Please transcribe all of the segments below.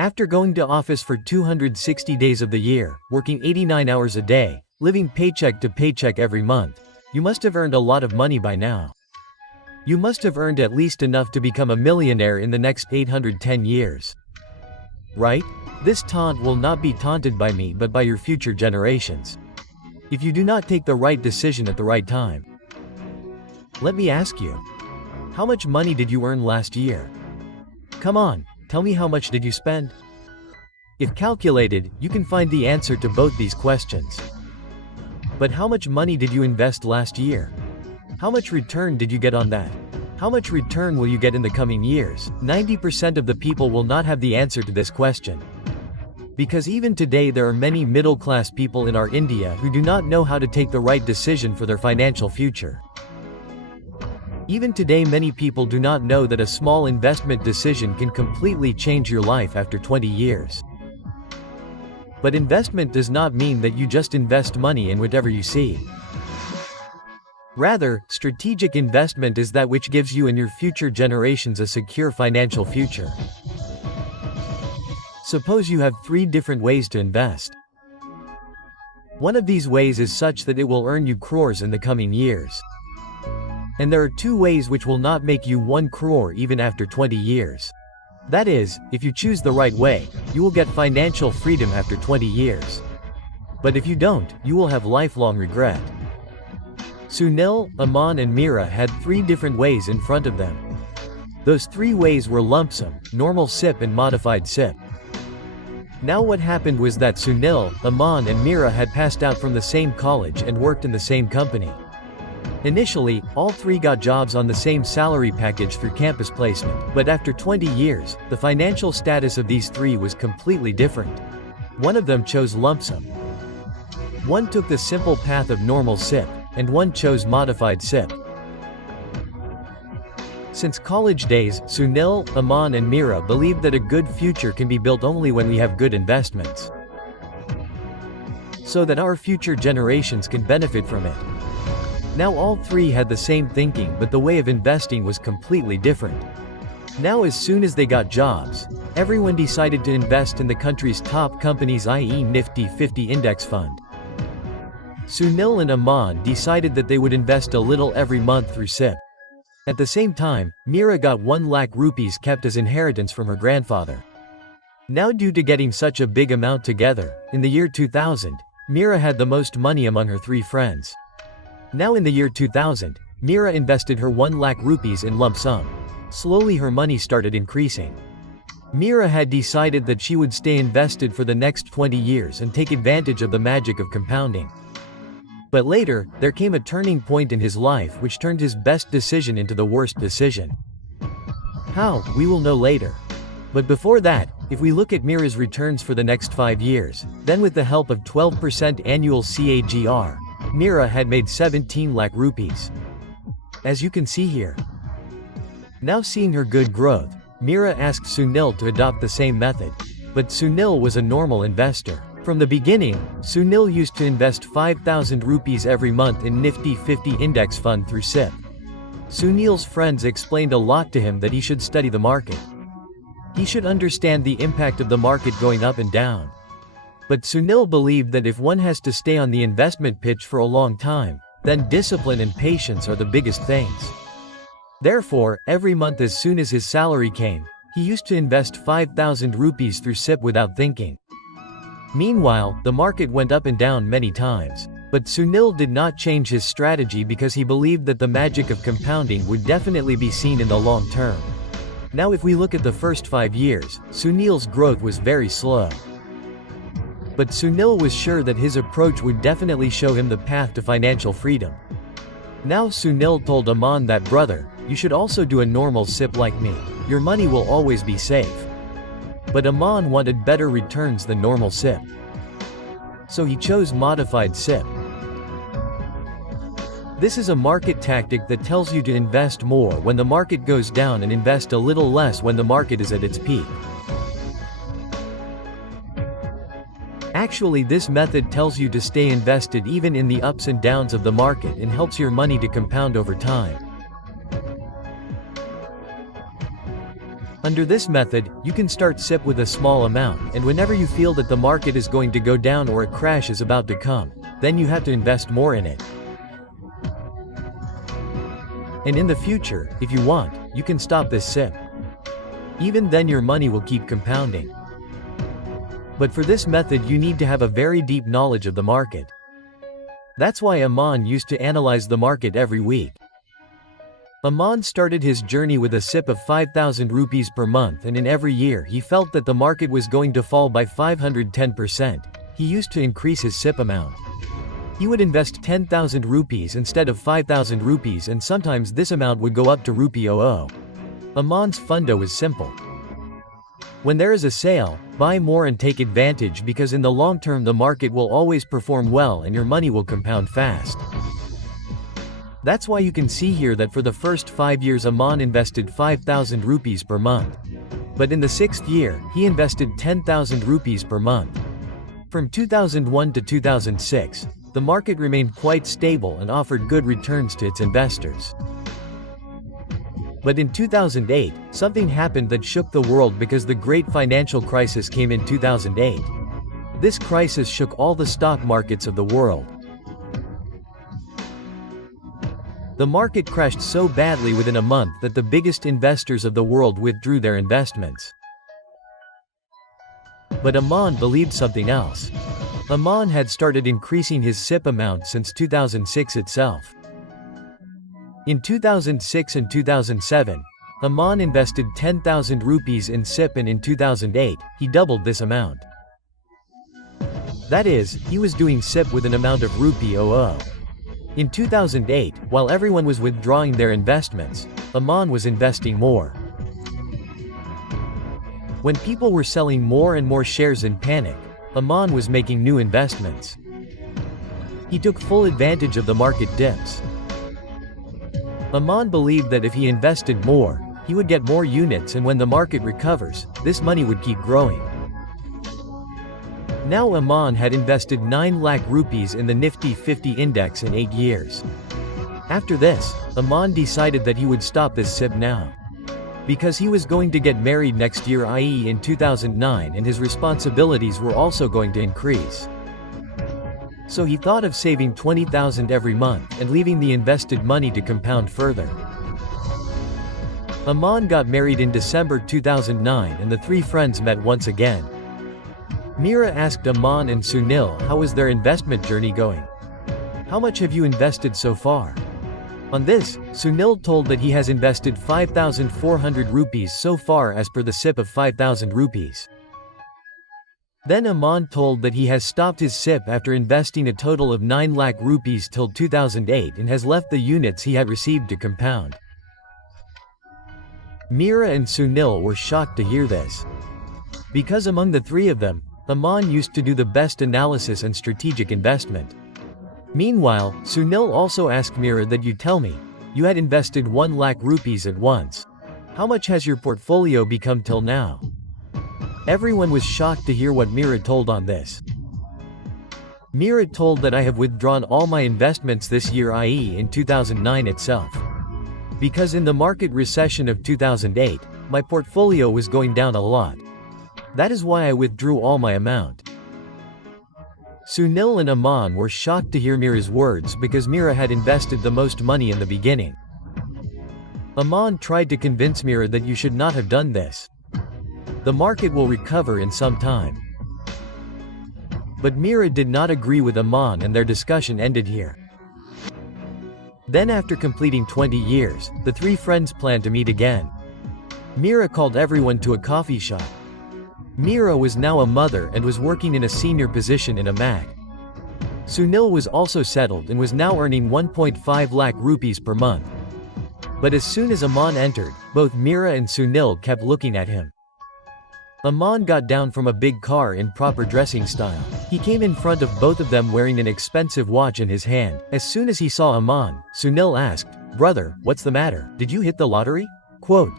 After going to office for 260 days of the year, working 89 hours a day, living paycheck to paycheck every month, you must have earned a lot of money by now. You must have earned at least enough to become a millionaire in the next 810 years. Right? This taunt will not be taunted by me but by your future generations. If you do not take the right decision at the right time. Let me ask you. How much money did you earn last year? Come on, tell me how much did you spend? If calculated, you can find the answer to both these questions. But how much money did you invest last year? How much return did you get on that? How much return will you get in the coming years? 90% of the people will not have the answer to this question. Because even today there are many middle-class people in our India who do not know how to take the right decision for their financial future. Even today many people do not know that a small investment decision can completely change your life after 20 years. But investment does not mean that you just invest money in whatever you see. Rather, strategic investment is that which gives you and your future generations a secure financial future. Suppose you have 3 different ways to invest. One of these ways is such that it will earn you crores in the coming years. And there are 2 ways which will not make you 1 crore even after 20 years. That is, if you choose the right way, you will get financial freedom after 20 years. But if you don't, you will have lifelong regret. Sunil, Aman and Meera had 3 different ways in front of them. Those 3 ways were Lumpsum, normal SIP and modified SIP. Now what happened was that Sunil, Aman and Meera had passed out from the same college and worked in the same company. Initially, all 3 got jobs on the same salary package through campus placement, but after 20 years, the financial status of these 3 was completely different. One of them chose Lumpsum. One took the simple path of normal SIP, and one chose modified SIP. Since college days, Sunil, Aman and Meera believed that a good future can be built only when we have good investments. So that our future generations can benefit from it. Now all 3 had the same thinking but the way of investing was completely different. Now as soon as they got jobs, everyone decided to invest in the country's top companies, i.e. Nifty 50 index fund. Sunil and Aman decided that they would invest a little every month through SIP. At the same time, Meera got 1 lakh rupees kept as inheritance from her grandfather. Now due to getting such a big amount together, in the year 2000, Meera had the most money among her 3 friends. Now in the year 2000, Meera invested her 1 lakh rupees in lump sum. Slowly her money started increasing. Meera had decided that she would stay invested for the next 20 years and take advantage of the magic of compounding. But later, there came a turning point in his life which turned his best decision into the worst decision. How, we will know later. But before that, if we look at Meera's returns for the next 5 years, then with the help of 12% annual CAGR, Meera had made 17 lakh rupees. As you can see here. Now seeing her good growth, Meera asked Sunil to adopt the same method. But Sunil was a normal investor. From the beginning, Sunil used to invest 5,000 rupees every month in Nifty 50 index fund through SIP. Sunil's friends explained a lot to him that he should study the market. He should understand the impact of the market going up and down. But Sunil believed that if one has to stay on the investment pitch for a long time, then discipline and patience are the biggest things. Therefore, every month as soon as his salary came, he used to invest 5,000 rupees through SIP without thinking. Meanwhile, the market went up and down many times. But Sunil did not change his strategy because he believed that the magic of compounding would definitely be seen in the long term. Now if we look at the first 5 years, Sunil's growth was very slow. But Sunil was sure that his approach would definitely show him the path to financial freedom. Now Sunil told Aman that, brother, you should also do a normal SIP like me. Your money will always be safe. But Aman wanted better returns than normal SIP. So he chose modified SIP. This is a market tactic that tells you to invest more when the market goes down and invest a little less when the market is at its peak. Actually, this method tells you to stay invested even in the ups and downs of the market and helps your money to compound over time. Under this method, you can start SIP with a small amount, and whenever you feel that the market is going to go down or a crash is about to come, then you have to invest more in it. And in the future, if you want, you can stop this SIP. Even then your money will keep compounding. But for this method you need to have a very deep knowledge of the market. That's why Aman used to analyze the market every week. Aman started his journey with a SIP of 5,000 rupees per month, and in every year he felt that the market was going to fall by 510%. He used to increase his SIP amount. He would invest 10,000 rupees instead of 5,000 rupees, and sometimes this amount would go up to rupee 00. Aman's fundo is simple. When there is a sale, buy more and take advantage, because in the long term the market will always perform well and your money will compound fast. That's why you can see here that for the first 5 years Aman invested 5,000 rupees per month. But in the 6th year, he invested 10,000 rupees per month. From 2001 to 2006, the market remained quite stable and offered good returns to its investors. But in 2008, something happened that shook the world, because the great financial crisis came in 2008. This crisis shook all the stock markets of the world. The market crashed so badly within a month that the biggest investors of the world withdrew their investments. But Aman believed something else. Aman had started increasing his SIP amount since 2006 itself. In 2006 and 2007, Aman invested 10,000 rupees in SIP, and in 2008, he doubled this amount. That is, he was doing SIP with an amount of rupee 00. In 2008, while everyone was withdrawing their investments, Aman was investing more. When people were selling more and more shares in panic, Aman was making new investments. He took full advantage of the market dips. Aman believed that if he invested more, he would get more units, and when the market recovers, this money would keep growing. Now Aman had invested 9 lakh rupees in the Nifty 50 index in 8 years. After this, Aman decided that he would stop this SIP now. Because he was going to get married next year, i.e. in 2009, and his responsibilities were also going to increase. So he thought of saving 20,000 every month and leaving the invested money to compound further. Aman got married in December 2009, and the 3 friends met once again. Meera asked Aman and Sunil how was their investment journey going. How much have you invested so far? On this, Sunil told that he has invested 5,400 rupees so far as per the SIP of 5,000 rupees. Then Aman told that he has stopped his SIP after investing a total of 9 lakh rupees till 2008 and has left the units he had received to compound. Meera and Sunil were shocked to hear this. Because among the 3 of them, Aman used to do the best analysis and strategic investment. Meanwhile, Sunil also asked Meera that you tell me, you had invested 1 lakh rupees at once. How much has your portfolio become till now? Everyone was shocked to hear what Meera told on this. Meera told that I have withdrawn all my investments this year, i.e. in 2009 itself. Because in the market recession of 2008, my portfolio was going down a lot. That is why I withdrew all my amount. Sunil and Aman were shocked to hear Meera's words, because Meera had invested the most money in the beginning. Aman tried to convince Meera that you should not have done this. The market will recover in some time. But Meera did not agree with Aman, and their discussion ended here. Then after completing 20 years, the 3 friends planned to meet again. Meera called everyone to a coffee shop. Meera was now a mother and was working in a senior position in a MAC. Sunil was also settled and was now earning 1.5 lakh rupees per month. But as soon as Aman entered, both Meera and Sunil kept looking at him. Aman got down from a big car in proper dressing style. He came in front of both of them wearing an expensive watch in his hand. As soon as he saw Aman, Sunil asked, "Brother, what's the matter? Did you hit the lottery?" Quote.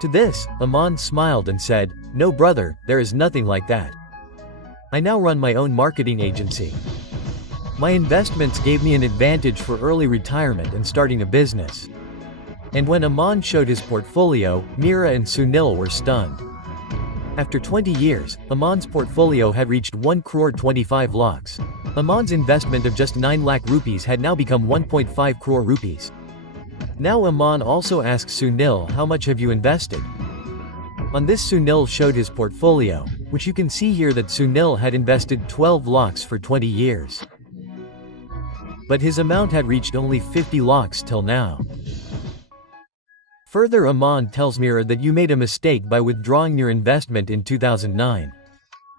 To this, Aman smiled and said, "No brother, there is nothing like that. I now run my own marketing agency. My investments gave me an advantage for early retirement and starting a business. And when Aman showed his portfolio, Mira and Sunil were stunned. After 20 years, Aman's portfolio had reached 1 crore 25 lakhs. Aman's investment of just 9 lakh rupees had now become 1.5 crore rupees. Now Aman also asks Sunil, how much have you invested? On this, Sunil showed his portfolio, which you can see here that Sunil had invested 12 lakhs for 20 years. But his amount had reached only 50 lakhs till now. Further, Aman tells Mira that you made a mistake by withdrawing your investment in 2009.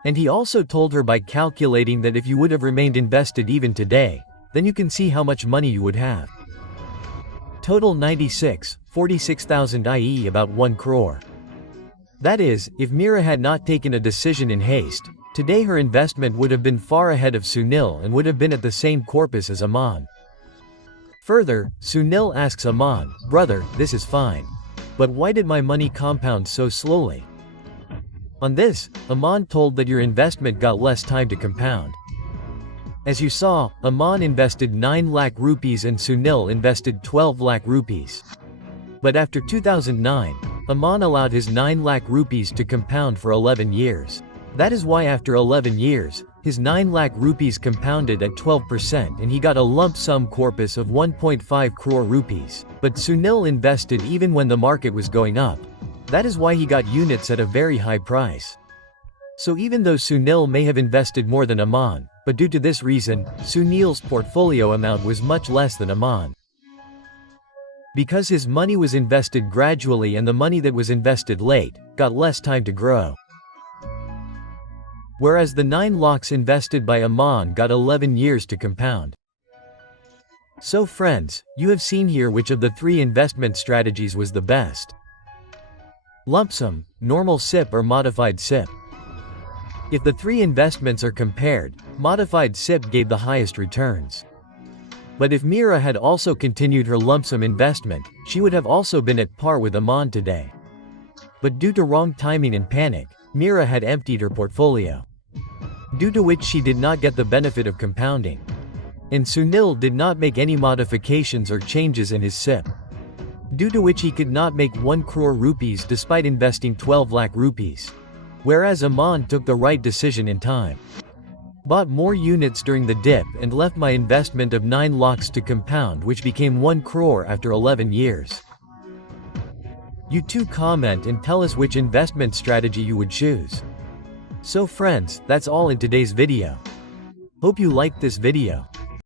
And he also told her by calculating that if you would have remained invested even today, then you can see how much money you would have. Total 46,000 i.e. about 1 crore. That is, if Mira had not taken a decision in haste, today her investment would have been far ahead of Sunil and would have been at the same corpus as Aman. Further, Sunil asks Aman, brother, this is fine. But why did my money compound so slowly? On this, Aman told that your investment got less time to compound. As you saw, Aman invested 9 lakh rupees and Sunil invested 12 lakh rupees. But after 2009, Aman allowed his 9 lakh rupees to compound for 11 years. That is why after 11 years, his 9 lakh rupees compounded at 12% and he got a lump sum corpus of 1.5 crore rupees. But Sunil invested even when the market was going up. That is why he got units at a very high price. So even though Sunil may have invested more than Aman, but due to this reason, Sunil's portfolio amount was much less than Aman. Because his money was invested gradually and the money that was invested late, got less time to grow. Whereas the 9 lakhs invested by Aman got 11 years to compound. So friends, you have seen here which of the 3 investment strategies was the best. Lump sum, normal SIP or modified SIP. If the 3 investments are compared, modified SIP gave the highest returns. But if Mira had also continued her lump sum investment, she would have also been at par with Aman today. But due to wrong timing and panic, Mira had emptied her portfolio, due to which she did not get the benefit of compounding. And Sunil did not make any modifications or changes in his SIP, due to which he could not make 1 crore rupees despite investing 12 lakh rupees. Whereas Aman took the right decision in time, bought more units during the dip and left my investment of 9 lakhs to compound, which became 1 crore after 11 years. You too comment and tell us which investment strategy you would choose. So friends, that's all in today's video. Hope you liked this video.